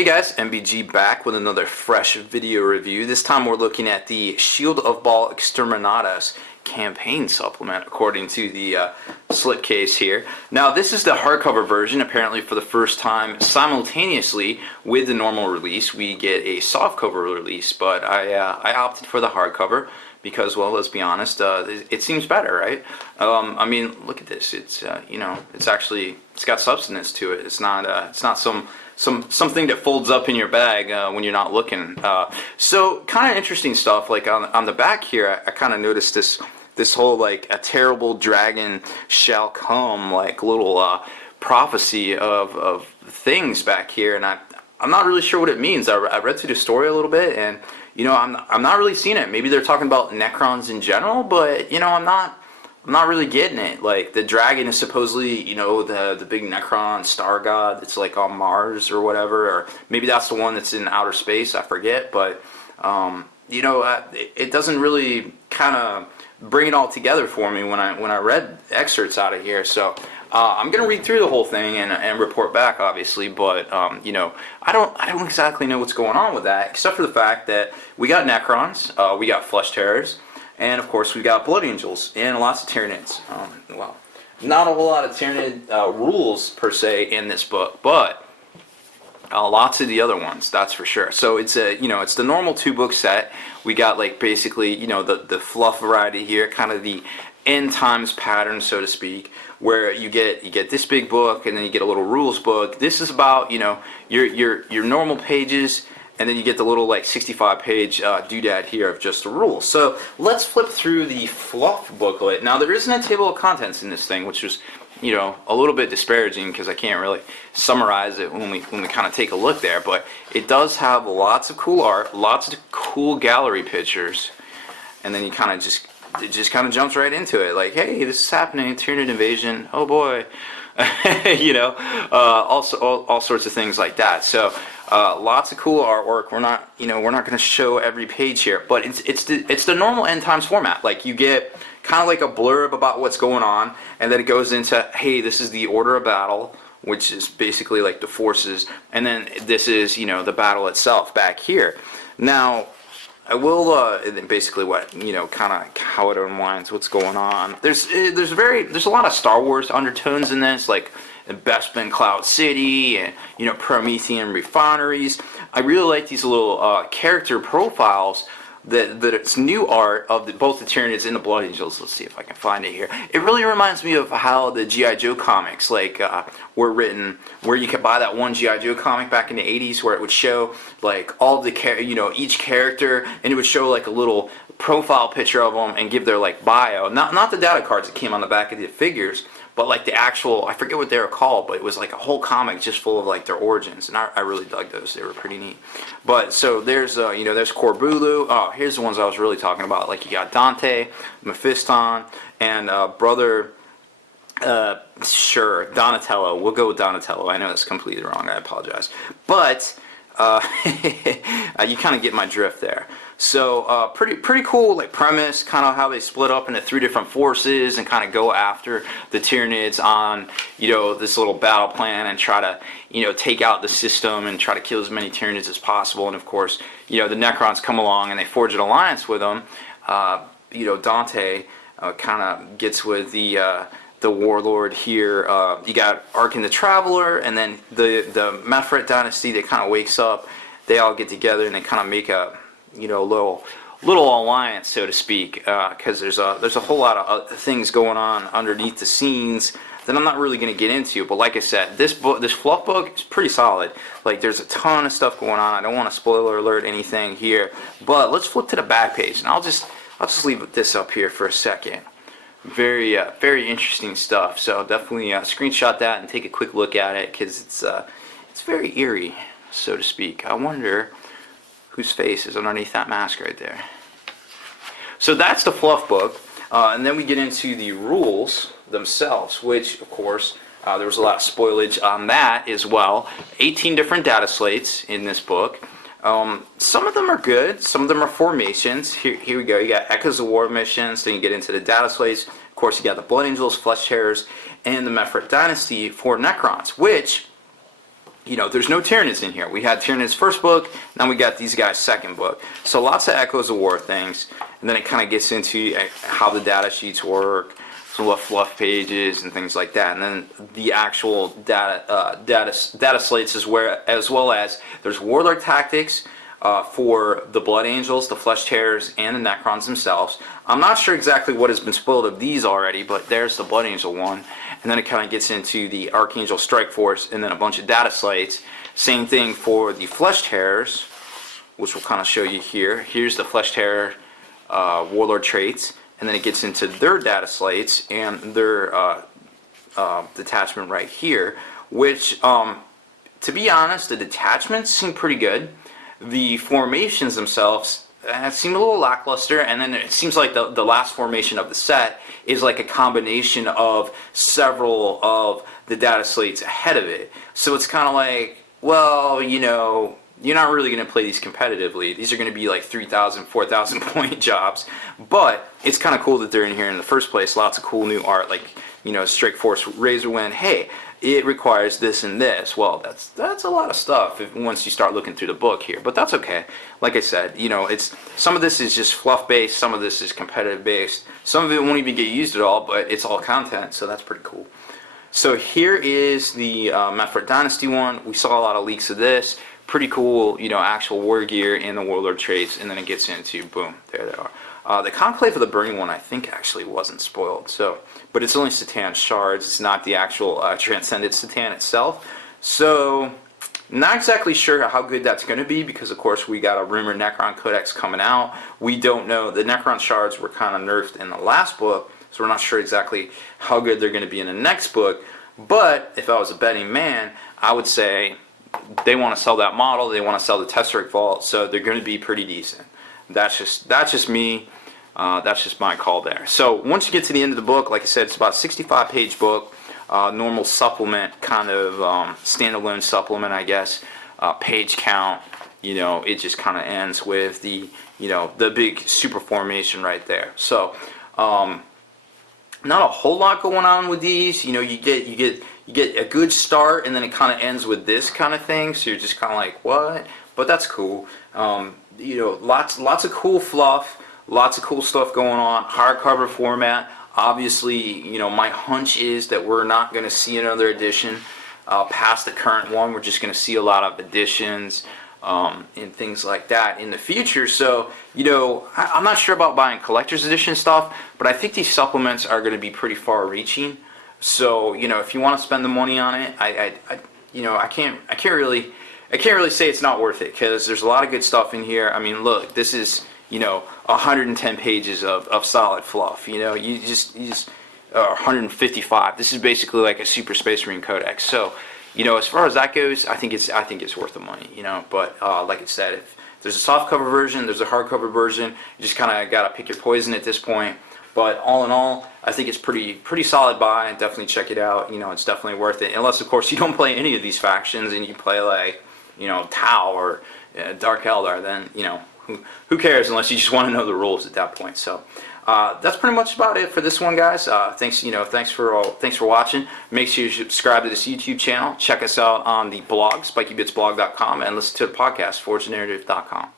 Hey guys, MBG back with another fresh video review. This time we're looking at the Shield of Baal Exterminatus campaign supplement according to the slipcase here. Now this is the hardcover version. Apparently for the first time simultaneously with the normal release we get a softcover release, but I opted for the hardcover because, well, let's be honest, it seems better, right? I mean, look at this. It's it's got substance to it. It's not something that folds up in your bag when you're not looking. So kind of interesting stuff. Like on the back here, I kind of noticed this whole like a terrible dragon shall come like little prophecy of things back here, and I'm not really sure what it means. I read through the story a little bit, and I'm not really seeing it. Maybe they're talking about Necrons in general, but I'm not really getting it. Like the dragon is supposedly the big Necron star god that's like on Mars or whatever, or maybe that's the one that's in outer space. I forget, but it doesn't really kind of bring it all together for me when I read excerpts out of here. So I'm gonna read through the whole thing and report back, obviously, but I don't exactly know what's going on with that, except for the fact that we got Necrons, we got Flesh Terrors, and of course we got Blood Angels and lots of Tyranids. Well, not a whole lot of Tyranid rules per se in this book, but lots of the other ones, that's for sure. So it's it's the normal 2-book set. We got like basically the fluff variety here, kind of the end times pattern, so to speak, where you get this big book and then you get a little rules book. This is about your normal pages, and then you get the little like 65-page doodad here of just the rules. So let's flip through the fluff booklet. Now there isn't a table of contents in this thing, which was a little bit disparaging because I can't really summarize it when we kind of take a look there, but it does have lots of cool art, lots of cool gallery pictures, and then you kind of it just kind of jumps right into it, like, hey, this is happening, Tyranid invasion, oh boy, all sorts of things like that. So lots of cool artwork. We're not going to show every page here, but it's the normal end times format. Like you get kind of like a blurb about what's going on, and then it goes into, hey, this is the order of battle, which is basically like the forces, and then this is the battle itself back here. Now I will basically what kind of how it unwinds what's going on. There's a lot of Star Wars undertones in this, like Bespin Cloud City and Promethean refineries. I really like these little character profiles that it's new art of both the Tyranids and the Blood Angels. Let's see if I can find it here. It really reminds me of how the G.I. Joe comics were written, where you could buy that one G.I. Joe comic back in the 80s where it would show like all the each character, and it would show like a little profile picture of them and give their like bio. Not the data cards that came on the back of the figures, but like the actual, I forget what they were called, but it was like a whole comic just full of like their origins, and I really dug those. They were pretty neat. But so there's there's Corbulo. Oh, here's the ones I was really talking about. Like you got Dante, Mephiston, and brother, sure, Donatello. We'll go with Donatello. I know that's completely wrong. I apologize, but you kind of get my drift there. So pretty cool like premise, kind of how they split up into 3 different forces and kind of go after the Tyranids on this little battle plan and try to take out the system and try to kill as many Tyranids as possible. And of course the Necrons come along and they forge an alliance with them. Dante kind of gets with the warlord here. You got Arkin the Traveler, and then the Mefret dynasty that kind of wakes up. They all get together and they kind of make a little alliance, so to speak, because there's a whole lot of things going on underneath the scenes that I'm not really going to get into. But like I said, this fluff book is pretty solid. Like there's a ton of stuff going on. I don't want to spoiler alert anything here, but let's flip to the back page, and I'll just leave this up here for a second. Very interesting stuff. So definitely screenshot that and take a quick look at it, because it's very eerie, so to speak. I wonder whose face is underneath that mask right there. So that's the fluff book, and then we get into the rules themselves, which of course there was a lot of spoilage on that as well. 18 different data slates in this book. Some of them are good, some of them are formations. Here we go. You got Echoes of War missions, then you get into the data slates. Of course you got the Blood Angels, Flesh Terrors, and the Mefret Dynasty for Necrons, which there's no Tyranids in here. We had Tyranids first book, now we got these guys second book. So lots of Echoes of War things, and then it kind of gets into how the data sheets work, some what fluff pages and things like that, and then the actual data slates as well as there's Warlord tactics for the Blood Angels, the Flesh Tearers, and the Necrons themselves. I'm not sure exactly what has been spoiled of these already, but there's the Blood Angel one. And then it kind of gets into the Archangel Strike Force, and then a bunch of data slates. Same thing for the Flesh Tearers, which we'll kind of show you here. Here's the Flesh Tearer Warlord traits, and then it gets into their data slates and their detachment right here, which, to be honest, the detachments seem pretty good. The formations themselves seem a little lackluster, and then it seems like the last formation of the set is like a combination of several of the data slates ahead of it. So it's kind of like, well, you're not really going to play these competitively. These are going to be like 3,000, 4,000 point jobs, but it's kind of cool that they're in here in the first place. Lots of cool new art, like, Strike Force Razorwind. Hey, it requires this and this. Well, that's a lot of stuff once you start looking through the book here, but that's okay. Like I said, it's some of this is just fluff based, some of this is competitive based, some of it won't even get used at all, but it's all content, so that's pretty cool. So here is the Mephrit Dynasty one. We saw a lot of leaks of this. Pretty cool, actual war gear and the Warlord traits, and then it gets into, boom, there they are. The Conclave of the Burning one, I think, actually wasn't spoiled, but it's only Satan shards. It's not the actual Transcended Satan itself. So, not exactly sure how good that's going to be, because, of course, we got a rumored Necron Codex coming out. We don't know. The Necron shards were kind of nerfed in the last book, so we're not sure exactly how good they're going to be in the next book. But, if I was a betting man, I would say they want to sell that model, they want to sell the Tesseract Vault, so they're going to be pretty decent. That's just me. That's just my call there. So once you get to the end of the book, like I said, it's about a 65-page book, normal supplement, kind of standalone supplement, I guess. Page count, it just kind of ends with the big super formation right there. So not a whole lot going on with these. You get a good start, and then it kind of ends with this kind of thing. So you're just kind of like, what? But that's cool. Lots of cool fluff. Lots of cool stuff going on. Hardcover format. Obviously, my hunch is that we're not going to see another edition past the current one. We're just going to see a lot of additions and things like that in the future. So, I'm not sure about buying collector's edition stuff, but I think these supplements are going to be pretty far-reaching. So, if you want to spend the money on it, I can't really say it's not worth it, because there's a lot of good stuff in here. I mean, look, this is 110 pages of solid fluff. You just 155. This is basically like a Super Space Marine Codex. So, as far as that goes, I think it's worth the money. But like I said, if there's a soft cover version, there's a hardcover version. You just kind of gotta pick your poison at this point. But all in all, I think it's pretty solid buy. Definitely check it out. It's definitely worth it. Unless, of course, you don't play any of these factions and you play like Tau or Dark Eldar, then who cares, unless you just want to know the rules at that point. So that's pretty much about it for this one, guys. Thanks for watching. Make sure you subscribe to this YouTube channel. Check us out on the blog, spikybitsblog.com, and listen to the podcast, forgenarrative.com.